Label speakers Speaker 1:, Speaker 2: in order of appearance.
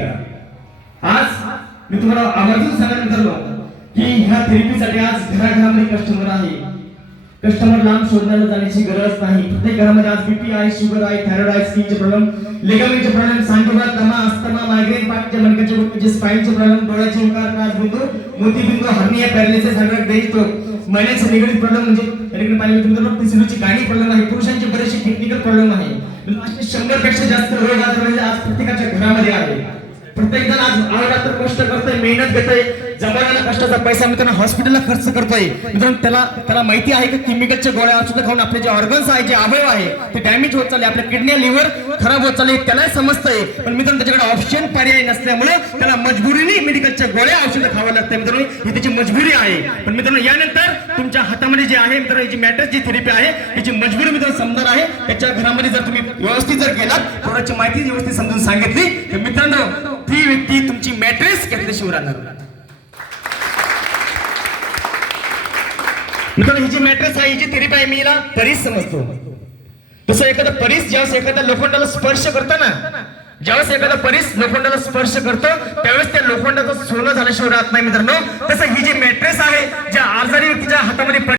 Speaker 1: करा आज मी तुम्हाला आवर्जून सांगायला मित्रांनो की ह्या थेरपीसाठी आज घराघरामध्ये कस्टमर आहे. कस्टमर लांब शोधण्याला जाण्याची गरज नाही. प्रत्येक घरामध्ये आज बीपी आहे शुगर आहे थायरॉइड आहे स्किनचे प्रॉब्लेम लेगामेंटचे प्रॉब्लेम सांगोबा दमा अस्थमा मायग्रेन पाठच्या मणक्याचे म्हणजे स्पाईनचे प्रॉब्लेम डोळ्याचे विकार काचबिंदू मोतीबिंदू hernia paralysis heart brain stroke महिन्याचे निगडीत प्रॉब्लेम म्हणजे याकडे पाहिजे मित्रांनो पिसिडूची गाणी प्रॉब्लेम आहे पुरुषांचे बरेचसे टेक्निकल प्रॉब्लेम आहे. म्हणजे शंभरपेक्षा जास्त रोग आज म्हणजे प्रत्येकाच्या घरामध्ये आहे प्रत्येक जण आज आवडात कष्ट करतोय मेहनत घेतोय जमान्याला कष्टाचा पैसा मित्रांनो हॉस्पिटलला खर्च करतोय. मित्रांनो त्याला त्याला माहिती आहे की केमिकलच्या गोळ्या औषधं खाऊन आपले जे ऑर्गन्स आहे जे अवयव आहे ते डॅमेज होत चालले. आपल्या किडनी लिव्हर खराब होत चालले त्याला समजतंय. पण मित्रांनो त्याच्याकडे ऑप्शन पर्याय नसल्यामुळे त्याला मजबुरीने मेडिकलच्या गोळ्या औषधं खावं लागतंय मित्रांनो. ही त्याची मजबुरी आहे. पण मित्रांनो यानंतर तुमच्या हातामध्ये जे आहे मित्रांनो जी मॅटर जी थेरपी आहे त्याची मजबुरी मित्रांनो समजणार आहे. त्याच्या घरामध्ये जर तुम्ही व्यवस्थित जर गेलात थोड्याची माहिती व्यवस्थित समजून सांगितली तर मित्रांनो ती व्यक्ती तुमची मॅट्रेस घेतली राहणार मित्रांनो ही जी मॅट्रेस आहे हिची थेरपी आहे मी हिला परीस समजतो. तसं एखादा परीस ज्यावेळेस एखाद्या लोखंडाला स्पर्श करतो ना ज्यावेळेस एखादा परीस लोखंडाला स्पर्श करतो त्यावेळेस त्या लोखंडाचं सोनं झाल्याशिवाय राहत नाही मित्रांनो. तसं ही जी मॅट्रेस आहे ज्या आजारी व्यक्तीच्या हातामध्ये